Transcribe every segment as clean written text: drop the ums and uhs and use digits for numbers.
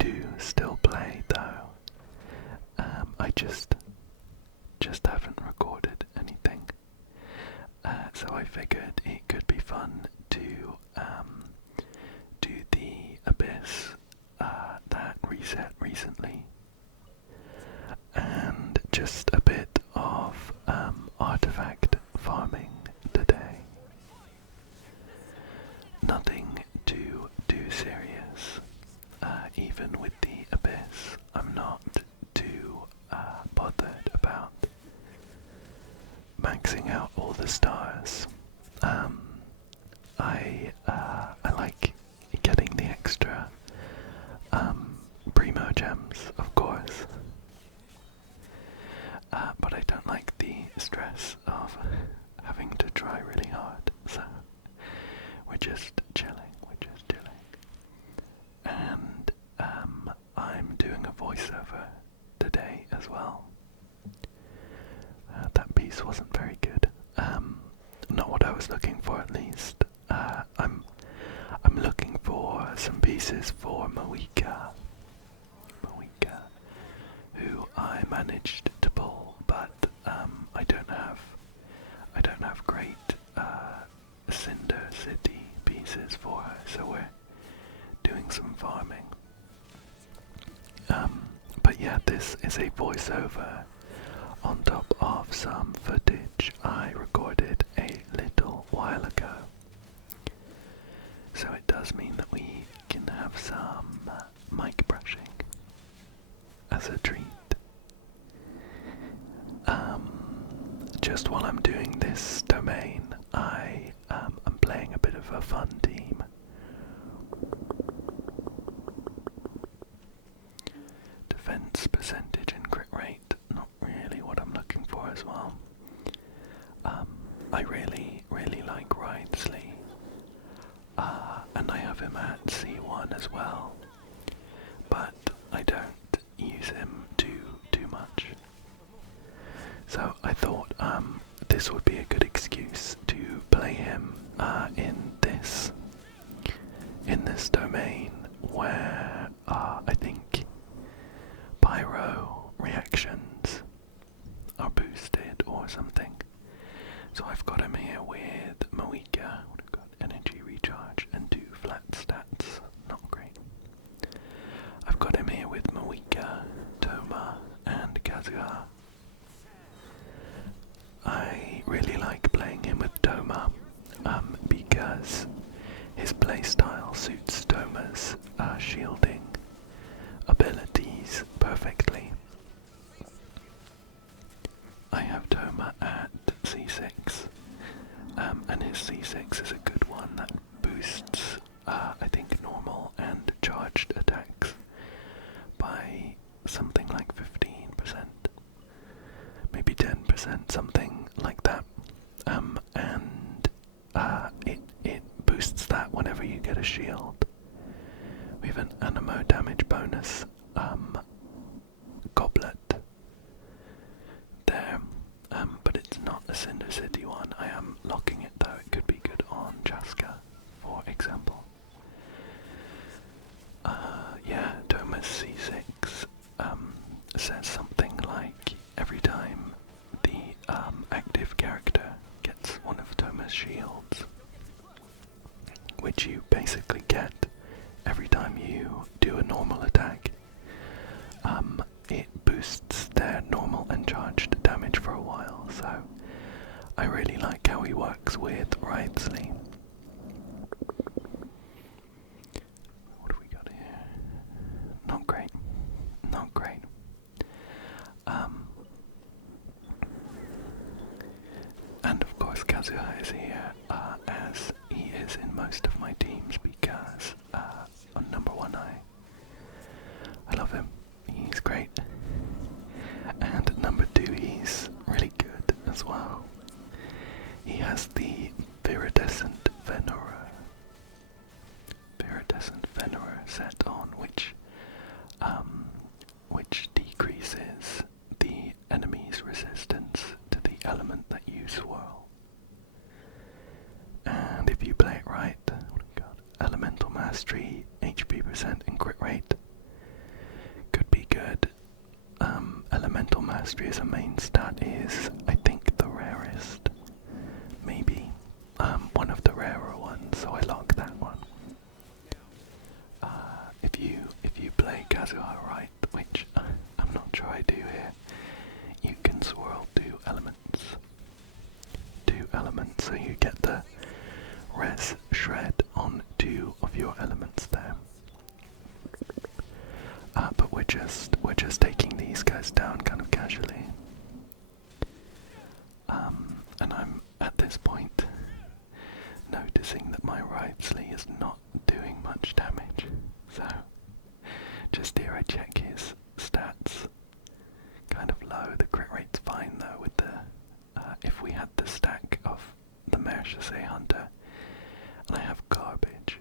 do still play though. I just haven't recorded anything. So I figured it could be fun to do the Abyss that reset recently, and just a bit of artifact farming today. Nothing too serious. Even with the Abyss, I'm not too bothered about maxing out all the stars. I like getting the extra primo gems, of course, but I don't like the stress of having to try really hard. So we're just chilling. And I'm doing a voiceover today as well. That piece wasn't very good. Not what I was looking for, at least. I'm looking for some pieces for Moika, who I managed to pull, but I don't have great Cinder City pieces for her, so we're doing some farming. But yeah, this is a voiceover on top of some footage I recorded a little while ago. So it does mean that we can have some mic brushing as a treat. Just while I'm doing this domain, I'm playing a bit of a fun team. Defense percentage and crit rate, not really what I'm looking for as well. I really like Ridesley, and I have him at C1 as well, but I don't use him too much. So I thought this would be a good excuse to play him in this domain where I think pyro reactions are boosted or something. So I've got him here with Moika. We've got energy recharge and 2 flat stats. Not great. I've got him here with Moika, Toma, and Kazuha. I really like playing him with Toma because his playstyle suits Toma's shielding abilities perfectly. I have Toma at C6, and his C6 is a good one that boosts, I think, normal and charged attacks by something like 15%, maybe 10%, something like that. And it boosts that whenever you get a shield. We have an Animo damage bonus goblet there, but it's not a Cinder City one. I am locking it though. It could be good on Jaska, for example. Yeah, Thomas C6 says something like every time the active character gets one of Thomas' shields, which you basically get every time you do a normal attack, it boosts their normal and charged damage for a while, so I really like how he works with Ridesley. What have we got here? Not great. And of course Kazuha is here, as he is in most of my teams, because on number 1 I love him. He's great. And number 2, he's really good as well. He has the Viridescent Venerer set on, which decreases the enemy's resistance to the element that you swirl. And if you play it right, what have we got? Elemental Mastery, HP percent and crit rate. good. Elemental Mastery as a main stat is, I think, the rarest. Maybe one of the rarer ones, so I lock that one. If you play Kazuha right, which I'm not sure I do here, you can swirl two elements. Two elements, so you get the res shred on two of your elements there. But we're just taking these guys down kind of casually. And I'm at this point noticing that my Writhsley is not doing much damage. So just here I check his stats. Kind of low. The crit rate's fine though with the if we had the stack of the Merchase Hunter, and I have garbage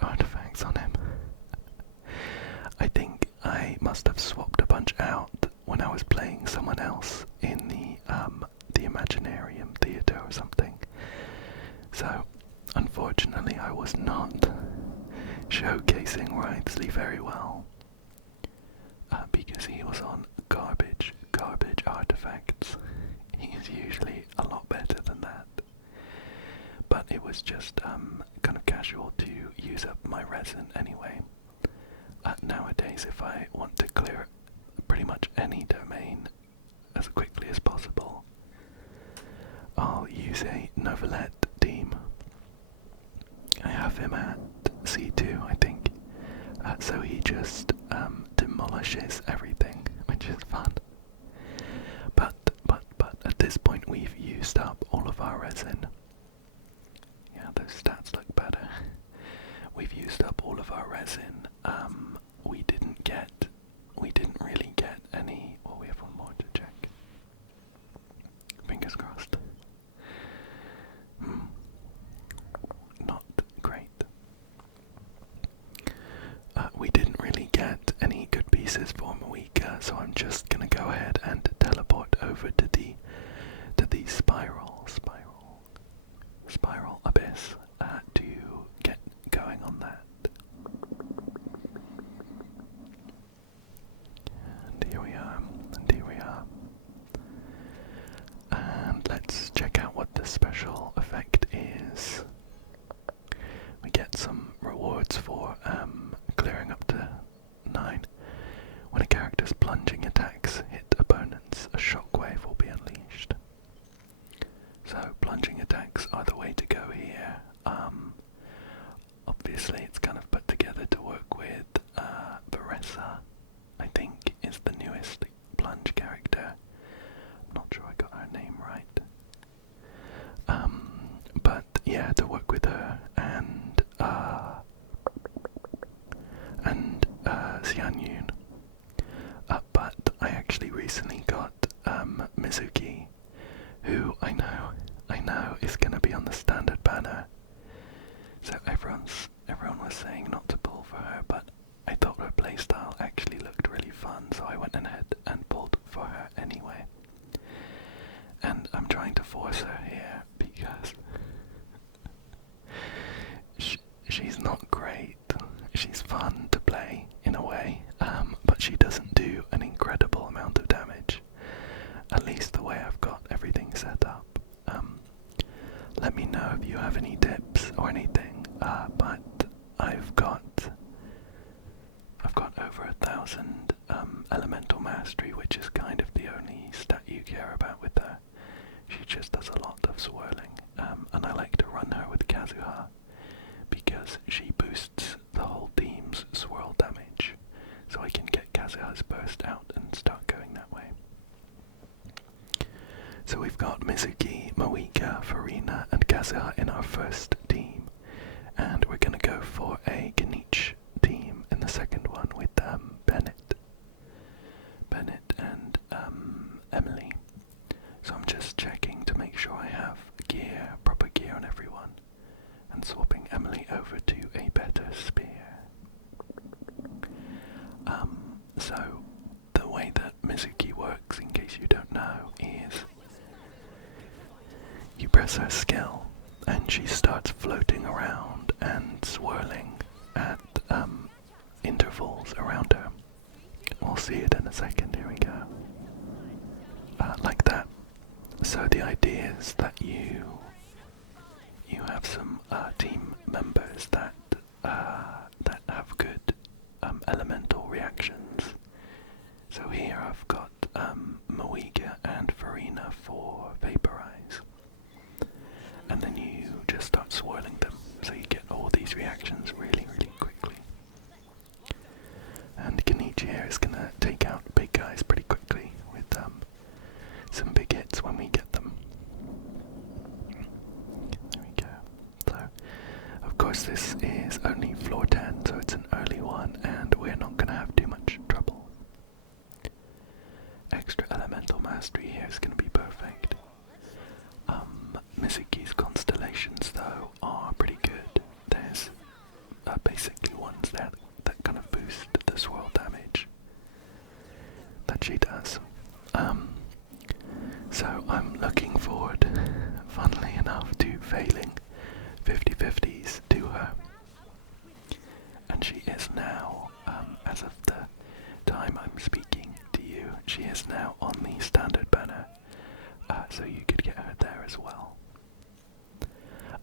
artifacts on him. I think I must have swapped a bunch out when I was playing someone else in the Imaginarium Theatre or something. So, unfortunately, I was not showcasing Writhsley very well because he was on garbage artifacts. He is usually a lot better than that. But it was just kind of casual to use up my resin anyway. Nowadays, if I want to clear pretty much any domain as quickly as possible, I'll use a Novelet team. I have him at C2, I think. So he just demolishes everything, which is fun. But at this point we've used up all of our resin. Yeah, those stats look better. We've used up all of our resin. We didn't really get any. Well, we have one more to check. Fingers crossed. Not great. We didn't really get any good pieces for Mizuki, so I'm just gonna go ahead and teleport over to the spiral abyss to get going on that. And here we are. And let's check out what the special effect is. We get some rewards for clearing up to 9. When a character's plunging attacks hit opponents, a shockwave will be unleashed. So plunging attacks are the way to go here. Obviously it's kind of put together to work with Baressa, I think is the newest plunge character. I'm not sure I got her name right. But yeah, to work with her and Xian Yun. But I actually recently got Mizuki, who I know is gonna be on the standard banner. So everyone was saying not to pull for her, but I thought her playstyle actually looked really fun, so I went ahead and pulled for her anyway. And I'm trying to force her here because she's not great. She's fun to play in a way, but she doesn't do an incredible amount of damage. At least the way I've got everything set up. Let me know if you have any tips or anything. But I've got over 1,000 elemental mastery, which is kind of the only stat you care about with her. She just does a lot of swirling, and I like to run her with Kazuha because she boosts the whole team's swirl damage, so I can get Kazuha's burst out and start going that way. So we've got Mizuki, Mizuki, Farina, and Kazuha in our first team, and we're gonna go for a Genichi team in the second one with Bennett and Emily. So I'm just checking to make sure I have proper gear on everyone, and swapping Emily over to a better spear. So the way that Mizuki works, in case you don't know, is you press her skill and she starts floating around and swirling at intervals around her. see it in a second. Here we go. Like that. So the idea is that you have some team members that have good elemental reactions. So here I've got Moiga and Farina for Vaporize. And then you just start swirling them, so you get all these reactions really, really quickly. And Genichi here is going to take out big guys pretty quickly with some big hits when we get them. There we go. So, of course this is only floor 10, so it's an early one, and we're not going to have too much trouble. Extra elemental mastery here is going to be perfect. Mizuki's constellations, though, are pretty good. There's basically ones that kind of boost the swirl damage that she does. So I'm looking forward, funnily enough, to failing 50/50s to her. And she is now, as of the time I'm speaking to you, she is now on the standard banner, so you could get her there as well.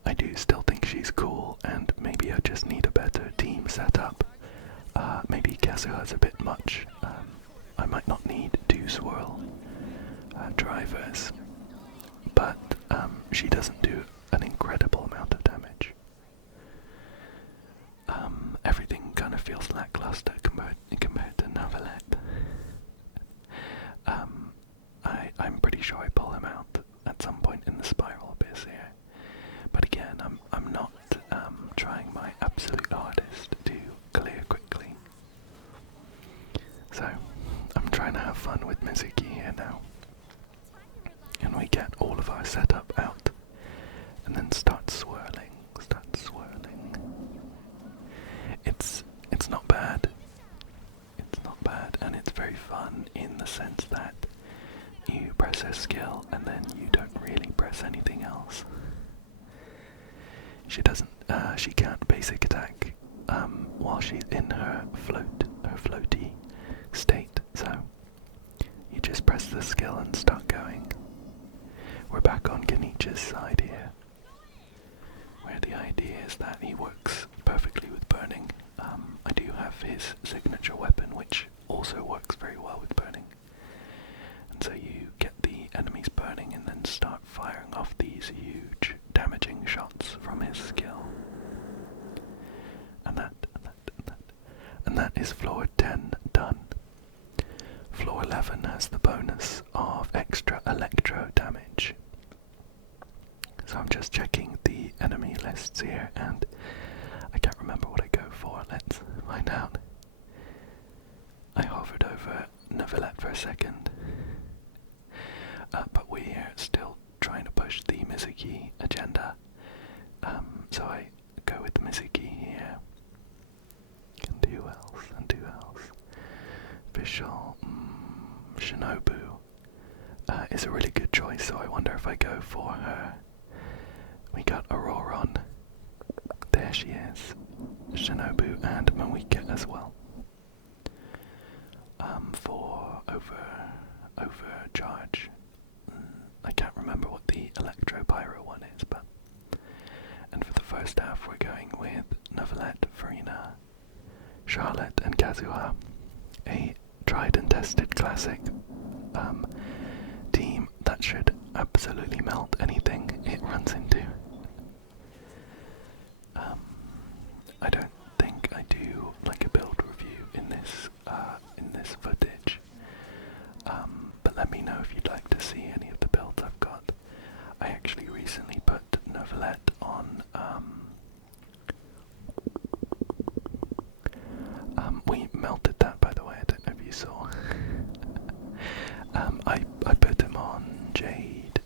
I do still think she's cool, and maybe I just need a better team setup. Maybe Kazuha's a bit much. I might not need 2 swirl drivers, but she doesn't do an incredible amount of damage. Everything kind of feels lackluster compared to Neverlet. I'm pretty sure I pull him out at some point in the spiral abyss here. But again, I'm not trying my absolute hardest to clear quickly. So, I'm trying to have fun with Mizuki here now. And we get all of our setup out, and then start swirling. It's not bad. It's not bad, and it's very fun in the sense that you press her skill, and then you don't really press anything else. She can't basic attack while she's in her floaty state, so you just press the skill and start going. We're back on Genichi's side here, where the idea is that he works perfectly with burning. I do have his signature weapon, which also works very well with burning. And so you get the enemies burning and then start firing off these huge damaging shots from his skill. And that is floor 10 done. Floor 11 has the bonus of extra electro damage. So I'm just checking the enemy lists here, and I can't remember what I go for. Let's find out. I hovered over Neverlet for a second. But we're still trying to push the Mizuki agenda. So I go with Mizuki here. And who else? Vishal, Shinobu is a really good choice, so I wonder if I go for her. We got Auroron. There she is. Shinobu and Moika as well. For overcharge. I can't remember what the Electro Pyro one is, but. And for the first half, we're going with Neverlet, Farina, Charlotte, and Kazuha. A tried and tested classic team that should absolutely melt anything it runs into. I don't think I do like a build review in this footage, but let me know if you'd like to see any of the builds I've got. I actually recently put Neverlet on. We melted that, by the way. I don't know if you saw. I put him on Jade.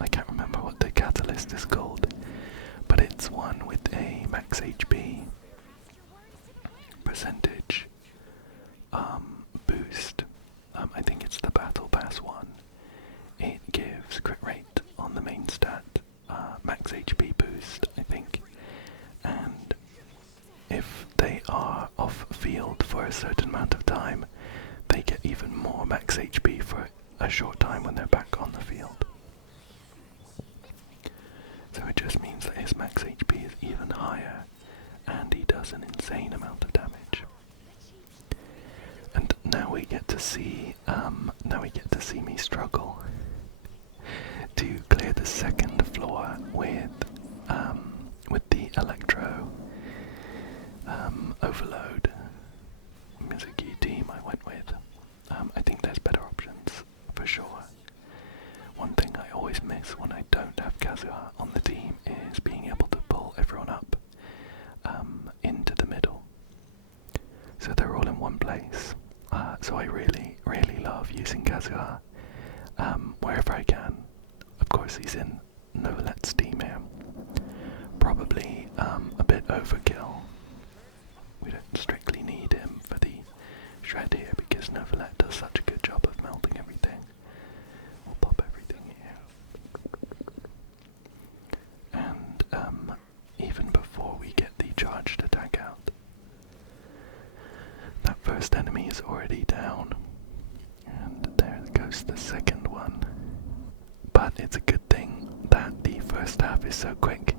I can't remember what the catalyst is called, but it's one with a max HP percentage boost. I think it's the Battle Pass one. It gives crit rate on the main stat, max HP boost, I think, and if they are off field for a certain amount of time, they get even more max HP for a short time when they're back on the field. So it just means that his max HP is even higher, and he does an insane amount of damage. And now we get to see me struggle to clear the second floor with the Electro overload. Mizuki team I went with. I think there's better options for sure. One thing I always miss when I don't have Kazuha on the team is being able to pull everyone up into the middle, so they're all in one place. So I really love using Kazuha wherever I can. Of course, he's in Novelette's team here. Probably a bit overkill. We don't strictly need him for the shred here because Novelette does such a good job of melting everything. We'll pop everything here. And even before we get the charged attack out, that first enemy is already down. And there goes the second one. But it's a good thing that the first half is so quick,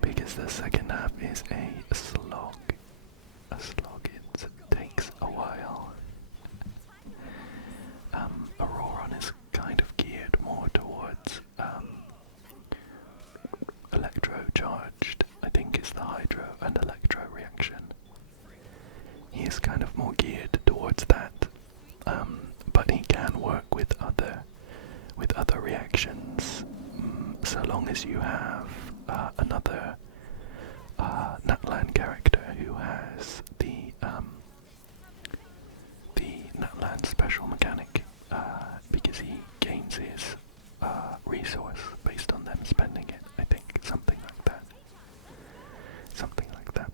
because the second half is a slog. It takes a while. Auroron is kind of geared more towards electro charged, I think is the hydro and electro reaction. He is kind of more geared towards that, but he can work with other reactions, so long as you have another Natlan character who has the Natlan special mechanic, because he gains his resource based on them spending it. I think something like that.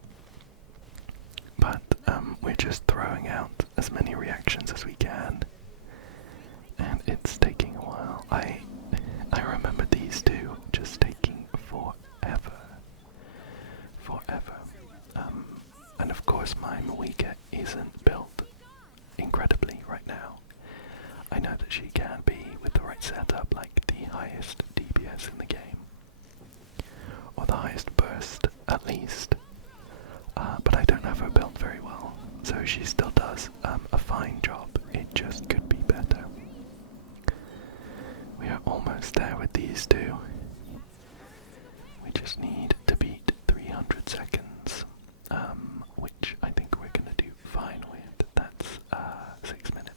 But we're just throwing out as many reactions as we can, and it's taking a while. I remember these two just taking forever. And of course my Mizuki isn't built incredibly right now. I know that she can be, with the right setup, like the highest DPS in the game, or the highest burst at least, but I don't have her built very well, so she still does a fine job. It just could be better. We are almost there with these two. We just need to beat 300 seconds, which I think we're going to do fine with. That's 6 minutes.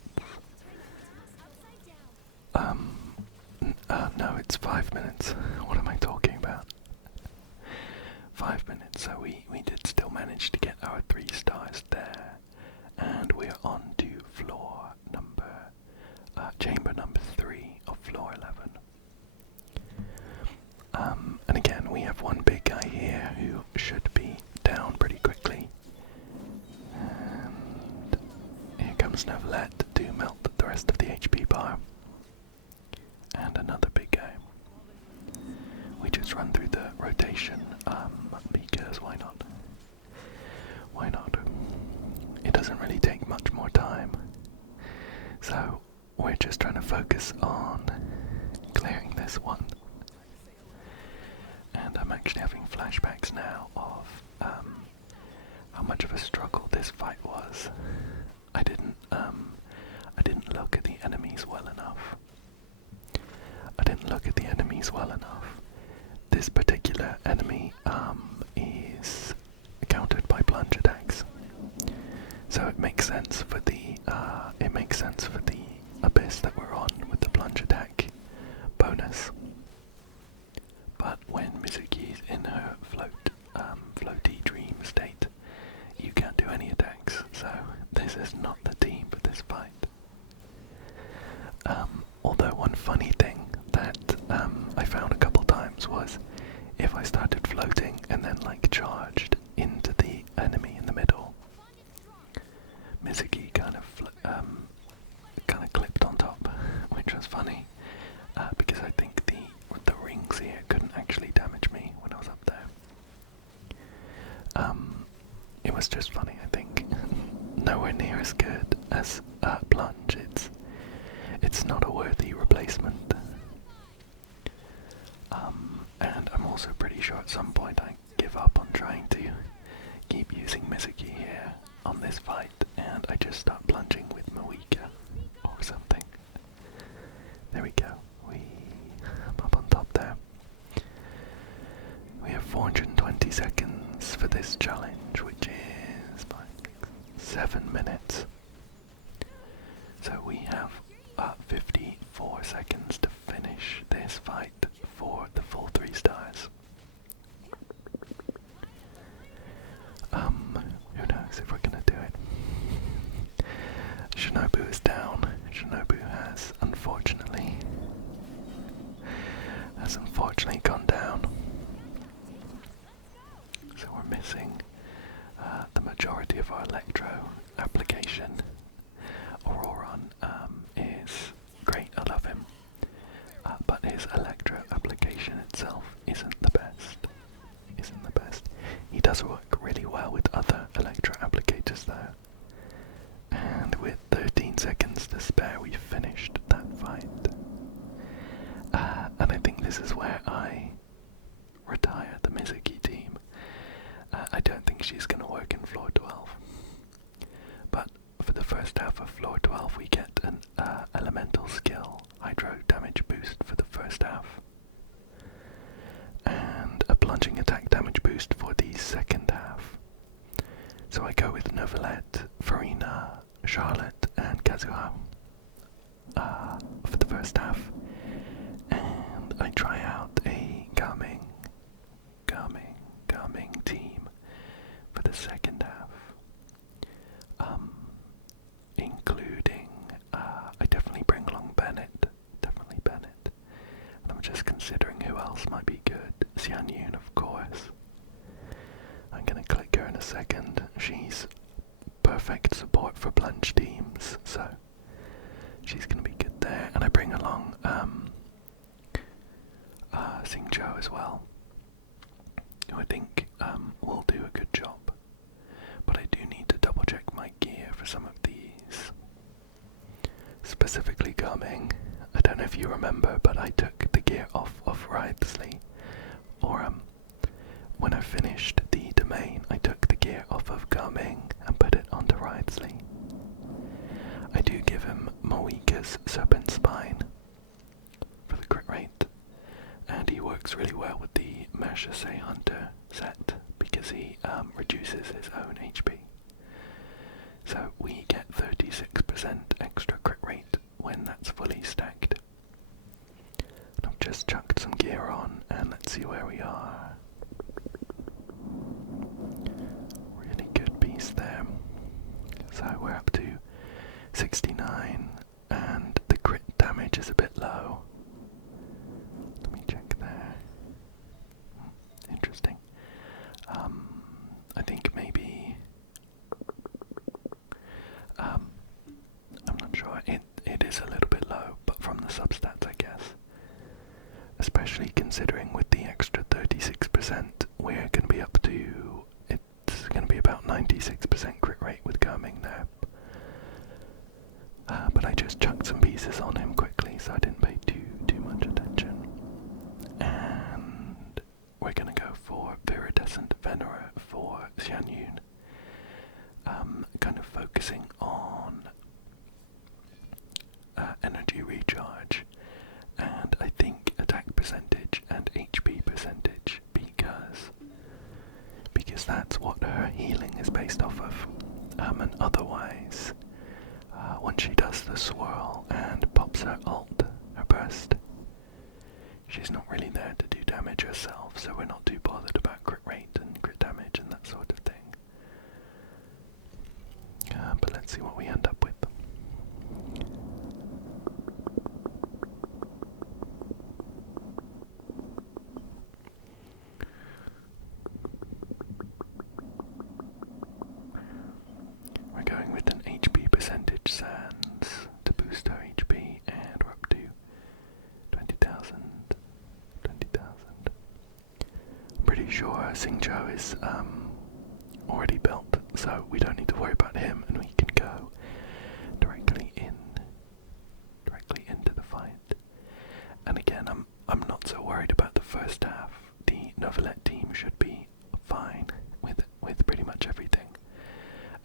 No, it's 5 minutes. What am I talking about? 5 minutes, so we did still manage to get our 3 stars there. And we are on to floor number, chamber number 3 of floor 11. And again, we have one big guy here who should be down pretty quickly. And here comes Novelette to melt the rest of the HP bar. And another big guy. We just run through the rotation, because why not? Why not? It doesn't really take much more time. So we're just trying to focus on clearing this one. And I'm actually having flashbacks now of how much of a struggle this fight was. I didn't look at the enemies well enough. This particular enemy is countered by plunge attacks, so it makes sense for the abyss that we're on with the plunge attack bonus. But when Mizuki's in her floaty dream state, you can't do any attacks, so this is not the team for this fight. Although one funny thing that I found a couple times was if I started floating and then charged into the enemy in the middle, Mizuki kind of clipped on top, which was funny, because I think the rings here couldn't actually damage me when I was up there. It was just funny, I think. Nowhere near as good as Plunge. It's not a worthy replacement. And I'm also pretty sure at some point I give up on trying to keep using Mizuki here on this fight, and I just start plunging with Mawika or something. There we go. I'm up on top there. We have 420 seconds for this challenge, which is 7 minutes. So we have 54 seconds to finish this fight for the full 3 stars. Who knows if we're gonna do it. Shinobu is down. Shinobu has unfortunately gone down. So we're missing the majority of our electro application. Auroron is great, I love him, but his electro application itself isn't the best. He does work really well with other electro applicators though. And with 13 seconds to spare, we finished that fight. And I think this is where I retire the Mizuki team. I don't think she's going to work in floor 12. But for the first half of floor 12, we get an elemental skill hydro damage boost for the first half, and a plunging attack damage boost for the second half. So I go with Novelette, Farina, Charlotte, and Kazuha for the first half, and I try out a calming team for the second half, including I definitely bring along Bennett, and I'm just considering who else might be good. Xian Yun, of course. I'm gonna click her in a second. She's perfect support for plunge teams, so she's gonna be good there. And I bring along Xingqiu as well, who I think will do a good job. But I do need to double check my gear for some of these. Specifically Coming, I don't know if you remember, but I took the gear off of Writhsley, or when I finished the domain, I took the gear off of Coming and put it onto Writhsley. I do give him Moika's Serpent Spine for the crit rate, and he works really well with the Mershase Hunter set because he reduces his own HP. So we get 36% extra crit rate when that's fully stacked. And I've just chucked some gear on, and let's see where we are. Really good piece there. So we're up to 69, and the crit damage is a bit low. Let me check there. Interesting. I think maybe I'm not sure. It is a little bit low, but from the substats, I guess. Especially considering with the extra 36%, we're going to be up to, it's going to be about 96% crit rate with Coming there. But I just chucked some pieces on him quickly, so I didn't pay too much attention. And we're going to go for Viridescent Venera for Xian Yun. Kind of focusing on energy recharge, and I think attack percentage and HP percentage, because that's what her healing is based off of. And otherwise, once she does the swirl and pops her ult, her burst, she's not really there to do damage herself, so we're not too bothered about crit rate and crit damage and that sort of thing. But let's see what we end up with. We're going with an HP percentage Sans to boost our HP, and we're up to 20,000. I'm pretty sure Xingqiu is already built, so we don't need to worry about him, and we can go directly into the fight. And again, I'm not so worried about the first half. The Novelet team should be fine with pretty much everything,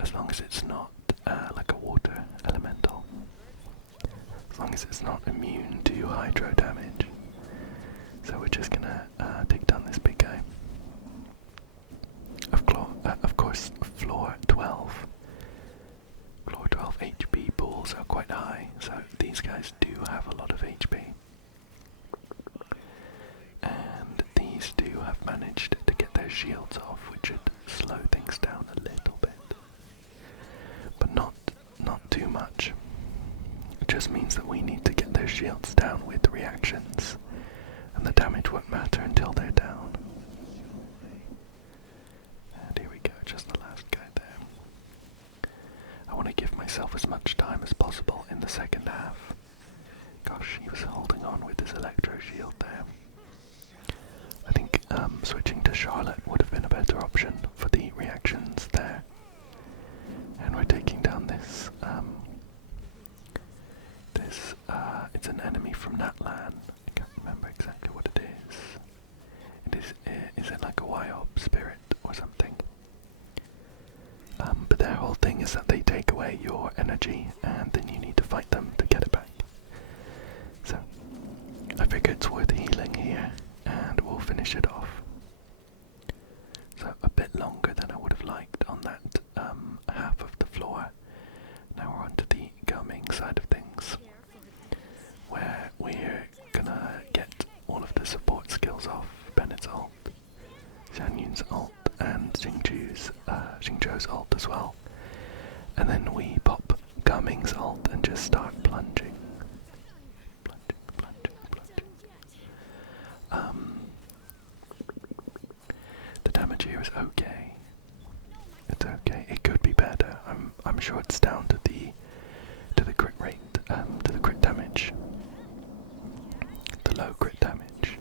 as long as it's not like a water elemental. As long as it's not immune to hydro damage. So we're just gonna take down this big guy. Of course, floor 12. Floor 12 HP pools are quite high, so these guys do have a lot of HP. And these two have managed to get their shields off, which should slow things down a little bit. But not too much. It just means that we need to get their shields down with reactions, and the damage won't matter until they're down. And here we go, just the last guy there. I want to give myself as much time as possible in the second half. Gosh, he was holding on with his electro shield there. I think switching to Charlotte would have been a better option for the reactions there. And we're taking down this, it's an enemy from Natlan. I can't remember exactly what it is. Is it like a Wyob spirit or something? But their whole thing is that they take away your energy and then you need to fight them to get it back. So, I figure it's worth healing here, and we'll finish it off. So, a bit longer than I would have liked on that half of the floor. Now we're on to the coming side of things, where we're gonna get all of the support skills off. Bennett's ult, Xianyun's ult, and Xingzhou's ult as well. And then we pop Gaming's ult and just start plunging. The damage here is okay. It's okay. It could be better. I'm sure it's down to the crit rate, to the crit damage, the low crit damage.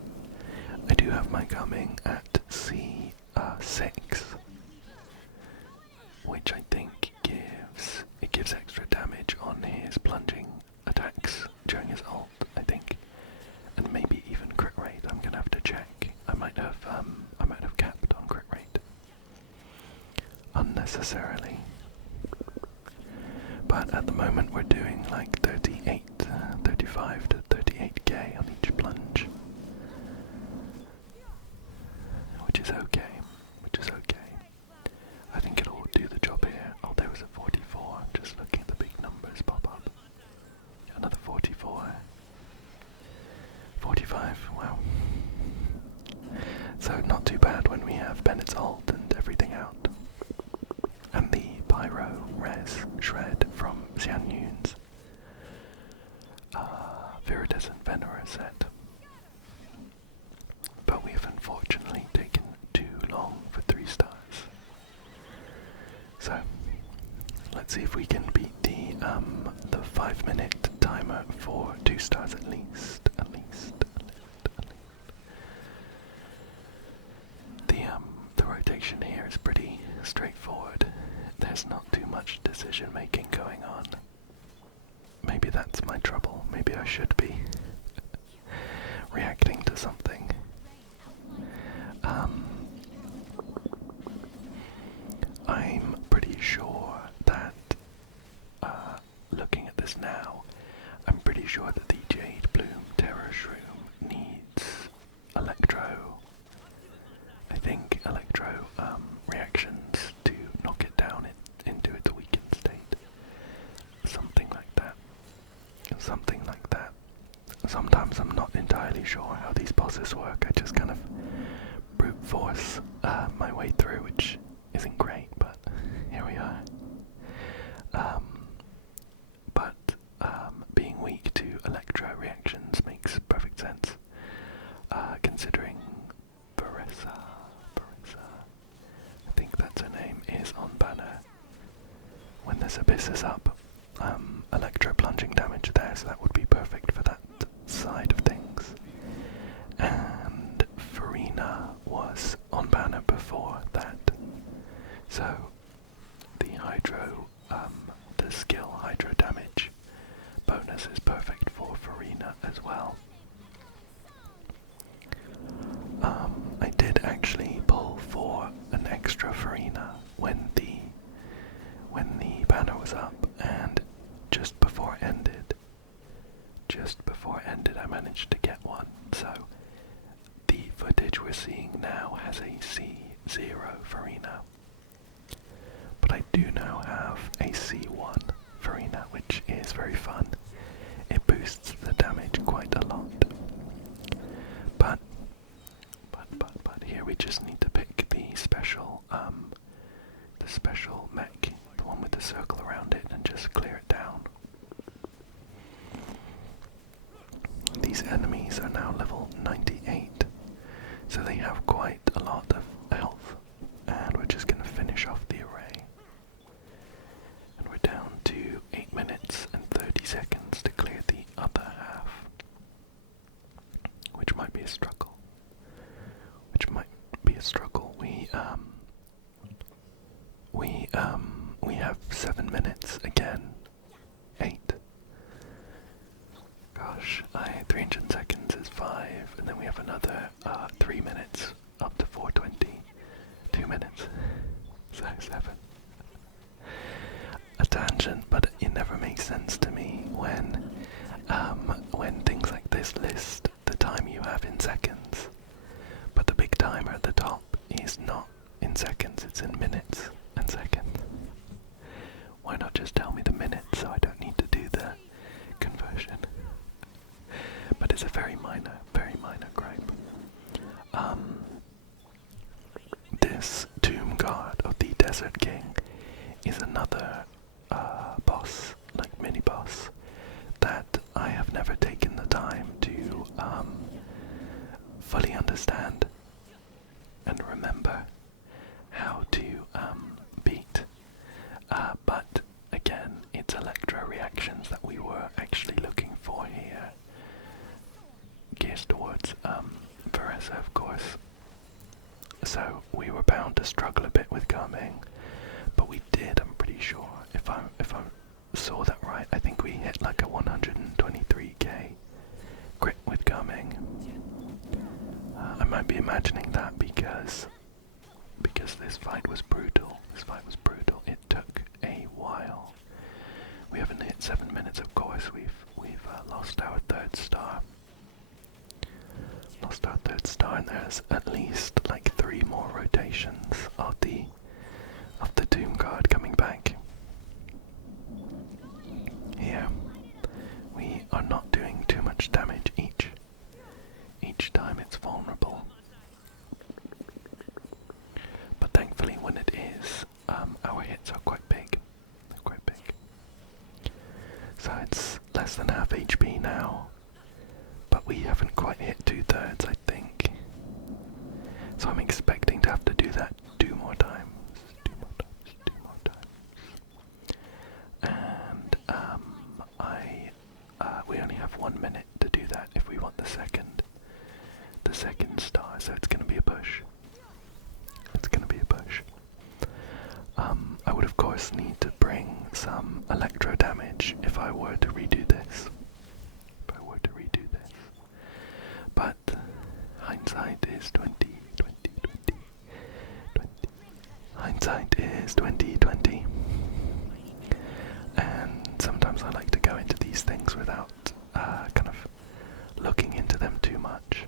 I do have my Gaming at C6, which I think gives extra damage on his plunging attacks during his ult, I think, and maybe even crit rate. I'm gonna have to check. I might have capped on crit rate unnecessarily, but at the moment we're doing like 35 to 38k on each plunge, which is okay. I think it'll do the job here. Oh, there was a 44. Just looking at the big numbers pop up. Another 44. 45. Wow. So not too bad when we have Bennett's ult and everything out. And the Pyro Res Shred from Xianyun's Viridescent Venera set. But we have unfortunately taken too long for 3 stars. So let's see if we can beat the 5-minute timer for 2 stars at least. The rotation here is pretty straightforward. There's not too much decision making going on. Maybe that's my trouble. Maybe I should be reacting to something. I'm pretty sure that, looking at this now, I'm pretty sure that the Jade Bloom Terror Shroom needs Electro. I think Electro reactions to knock it down into its weakened state. Something like that. Sometimes I'm not entirely sure how these bosses work. I just kind of brute force my way through, which isn't great, but here we are. Being weak to Electro reactions makes perfect sense, considering Barissa, I think that's her name, is on banner. When this Abyss is up, Electro plunging damage there, so that would be perfect for that side of things. And Farina was on banner before that, so the skill hydro damage bonus is perfect for Farina as well. I did actually pull for an extra Farina when the banner was up, and just before it ended, I managed to get one. So the footage we're seeing now has a C0 Farina, but I do now have a C1 Farina, which is very fun. It boosts the damage quite a lot. But here we just need to pick the special mech, the one with the circle around it, and just clear it down. These enemies are now level 98, so they have quite a lot of health, and we're just going to finish off the array. And we're down to 8 minutes and 30 seconds to clear the other half, which might be a struggle. We have 7 minutes again. 8. Gosh, 300 seconds is 5, and then we have another 3 minutes up to 420. 2 minutes. So 7. A tangent, but it never makes sense to me when things like this list the time you have in seconds, but the big timer at the top is not in seconds, it's in minutes and seconds. Why not just tell me the minutes so I don't need to do the conversion? But it's a very minor gripe. This Tomb Guard of the Desert King is another boss, like mini boss, that I have never taken the time to fully understand and remember how to beat. But again, it's electro reactions that we were actually looking for here. Gears towards Veressa, of course. So we were bound to struggle a bit with Gaming, but we did, I'm pretty sure. If I saw that right, I think we hit like a 123k crit with Gaming. I might be imagining that because this fight was brutal. It took a while. We haven't hit 7 minutes, of course. We've lost our third star. And there's at least like 3 more rotations of the Tomb Guard coming back. Here, we are not doing too much damage each time it's vulnerable. But thankfully, when it is, our hits are quite big. So it's less than half HP now, but we haven't quite hit 2/3, I think. So I'm expecting to have to do that 2 more times. And we only have 1 minute to do that if we want the second star, so it's gonna be a push. I would of course need to bring some electro damage if I were to redo this. But hindsight is 20. Hindsight is 2020. And sometimes I like to go into these things without kind of looking into them too much.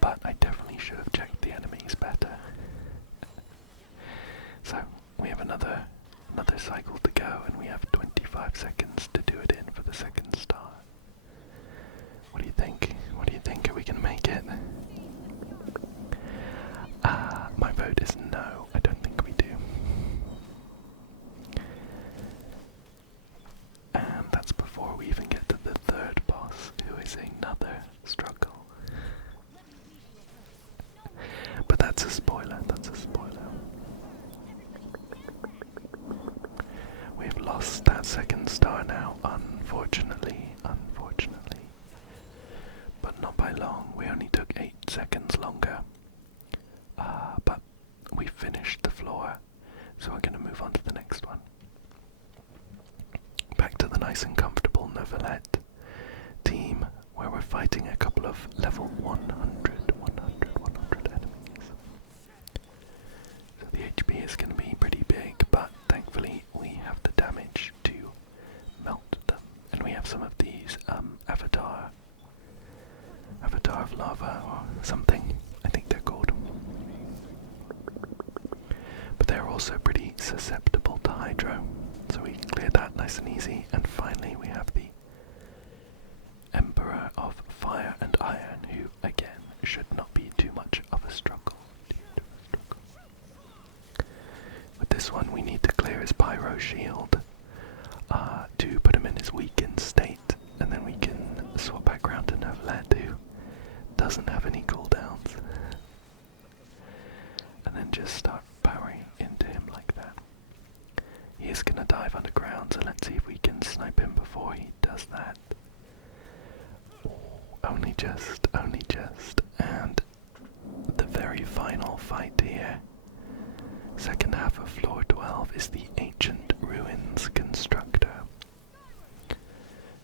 But I definitely should have checked the enemies better. So we have another cycle to go, and we have 25 seconds to do it in for the second star. What do you think? Are we gonna make it? My vote is no. I don't think we do. And that's before we even get to the third boss, who is another struggle. But that's a spoiler. We've lost that second star now, unfortunately. But not by long. We only took 8 seconds longer. But we finished nice and comfortable Novelette team where we're fighting a couple of level 100 enemies. So the HP is going to be pretty big, but thankfully we have the damage to melt them. And we have some of these Avatar of Lava or something, I think they're called. But they're also pretty susceptible to Hydro, so we cleared that nice and easy. And finally we have the Emperor of Fire and Iron, who again should not be too much of a struggle. With this one we need to clear his Pyro Shield to put him in his weakened state, and then we can swap back around to Novelette, who doesn't have any cooldowns, and then just start powering into him like that. He is going to dive underground, so let's see if we can snipe him before he does that. Only just, and the very final fight here, second half of floor 12, is the Ancient Ruins Constructor,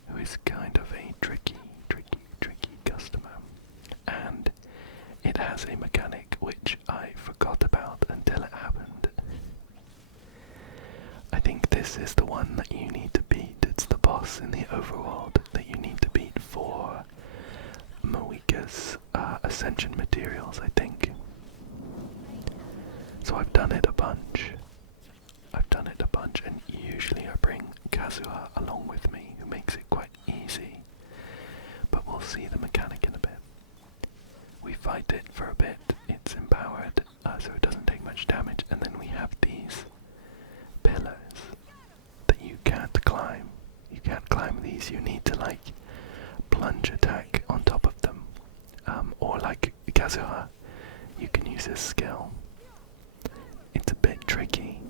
who is kind of a tricky customer, and it has a mechanic which I forgot about until it happened. I think this is the one that you need to beat. It's the boss in the overworld that you need to beat for Moika's Ascension materials, I think. So I've done it a bunch, and usually I bring Kazuha along with me, who makes it quite easy, but we'll see the mechanic in a bit. We fight it for a bit, it's empowered, so it doesn't take much damage, and then we have these pillars that you can't climb. You can't climb these, you need to like plunge attack on top of them, or like Kazuha, you can use his skill. It's a bit tricky,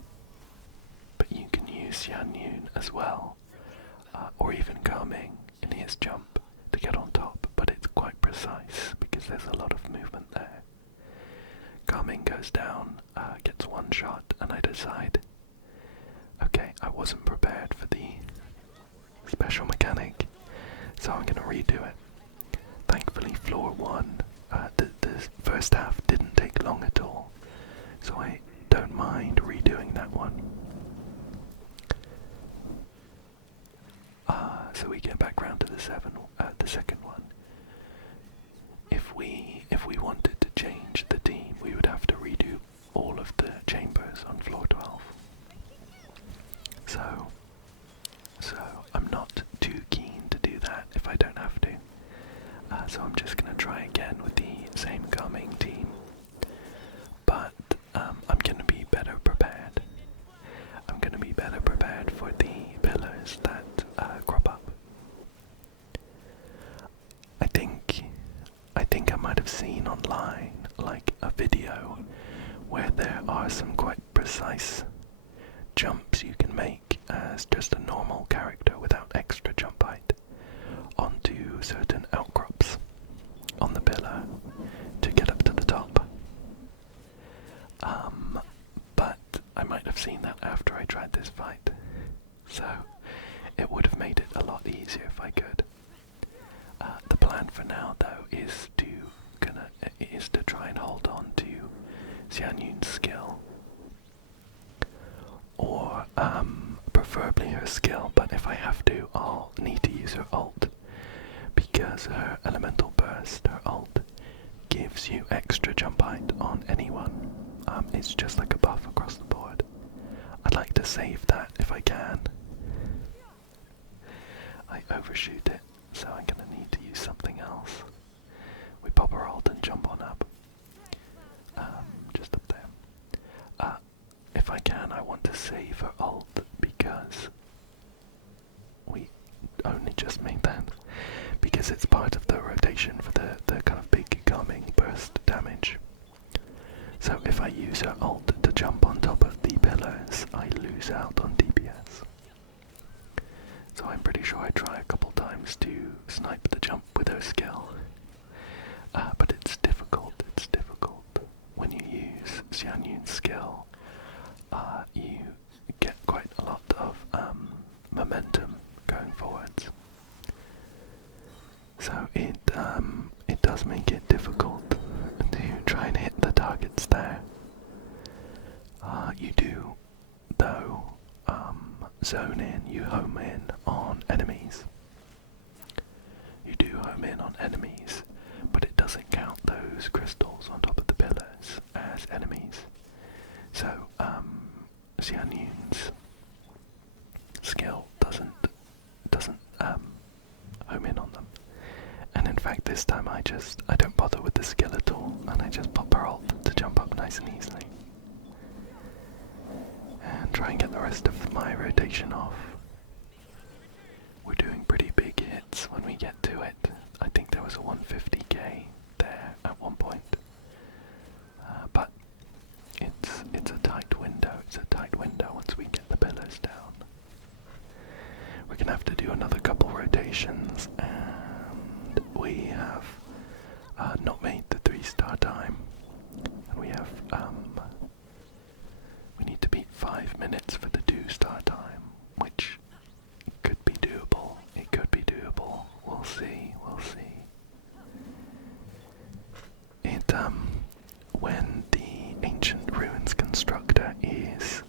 but you can use Xianyun as well, or even Gaming in his jump to get on top, but it's quite precise because there's a lot of movement there. Gaming goes down, gets one shot, and I decide, okay, I wasn't prepared for the special mechanic, so I'm going to redo it. Thankfully floor 1, the first half didn't take long at all, so I don't mind redoing that one. So we get back round to the second one. If we wanted to change the team, we would have to redo all of the chambers on floor 12. So I'm not too keen to do that if I don't have to. So I'm just gonna try again with the same Gaming team, but I'm gonna be better prepared. I'm gonna be better prepared for the pillars that crop up. I think I might have seen online like a video where there are some quite precise jumps you can make as just a normal character without extra jump height onto certain outcrops on the pillar to get up to the top. But I might have seen that after I tried this fight, so it would have made it a lot easier if I could. The plan for now, though, is to try and hold on to Xianyun's skill, or preferably her skill. But if I have to, I'll need to use her ult, because her elemental burst, her ult, gives you extra jump height on anyone. It's just like a buff across the board. I'd like to save that if I can. I overshoot it, so I'm gonna need to use something else. We pop our ult and jump on up. Just up there. If I can, I want to save her ult because we only just made that. Because it's part of the rotation for the kind of big Gaming burst damage. So if I use her ult to jump on top of the pillars, I lose out on DPS. So I'm pretty sure I try a couple times to snipe the jump with her skill. But it's difficult. When you use Xianyun's skill, you get quite a lot of momentum going does make it difficult to try and hit the targets there. You do, though, zone in, you home in on enemies. You do home in on enemies, but it doesn't count those crystals on top of the pillars as enemies. So, Xian Yun's skill doesn't home in on them. And in fact, this time I don't bother with the skill at all, and I just pop her ult to jump up nice and easily. And try and get the rest of my rotation off. We're doing pretty big hits when we get to it. I think there was a 150k there at one point. But it's a tight window. It's a tight window once we get the pillars down. We're gonna have to do another couple rotations, and we have not made the 3-star time, and we have we need to beat 5 minutes for the 2-star time, which could be doable. It could be doable. We'll see. We'll see. It when the ancient ruins constructor is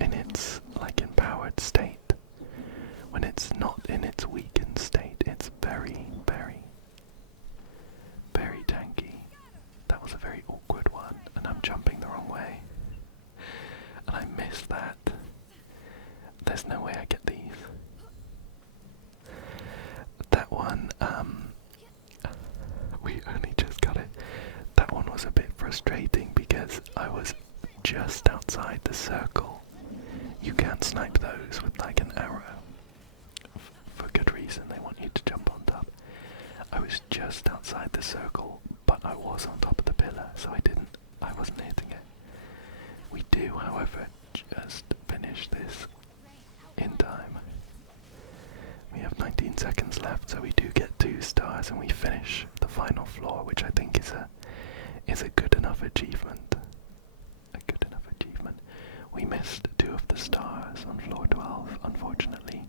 in its empowered state, when it's not in its weakened state, it's very, very, very tanky. That was a very awkward one, and I'm jumping the wrong way. And I missed that. There's no way I get these. That one, we only just got it. That one was a bit frustrating because I was just outside the circle. You can't snipe those with like an arrow. For good reason, they want you to jump on top. I was just outside the circle, but I was on top of the pillar, so I wasn't hitting it. We do, however, just finish this in time. We have 19 seconds left, so we do get 2 stars, and we finish the final floor, which I think is a good enough achievement. A good enough achievement. We missed 2 of the stars on floor 12, unfortunately.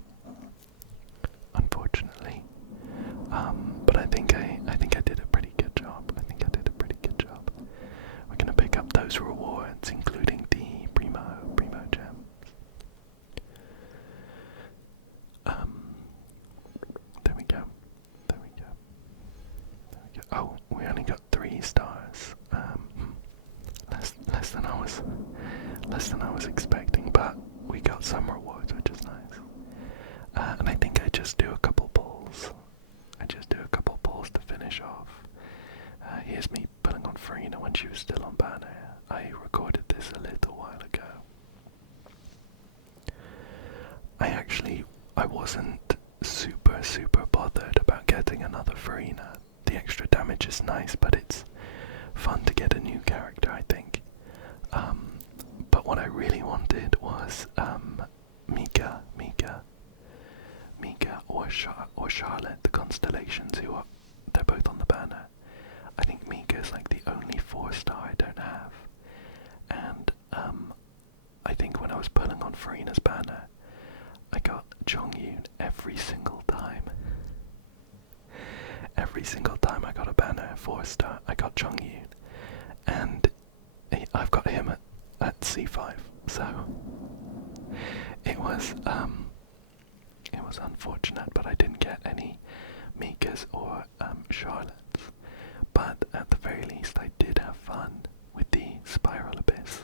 But I think I did a pretty good job. We're gonna pick up those rewards, including the primo gems. There we go. Oh, we only got 3 stars. Less than I was expecting, but we got some rewards, which is nice. And I think I just do a couple pulls. To finish off. Here's me putting on Farina when she was still on banner. I recorded this a little while ago. I wasn't super bothered about getting another Farina. The extra damage is nice, but it's fun to get a new character, I think. But what I really wanted was Mika or Charlotte, the constellations, they're both on the banner. I think Mika is like the only 4-star I don't have, and I think when I was pulling on Farina's banner, I got Chongyun every single time. Every single time I got a banner 4-star, I got Chongyun, and I've got him at C5, so it was unfortunate, but I didn't get any Mikas or Charlottes. But at the very least, I did have fun with the Spiral Abyss.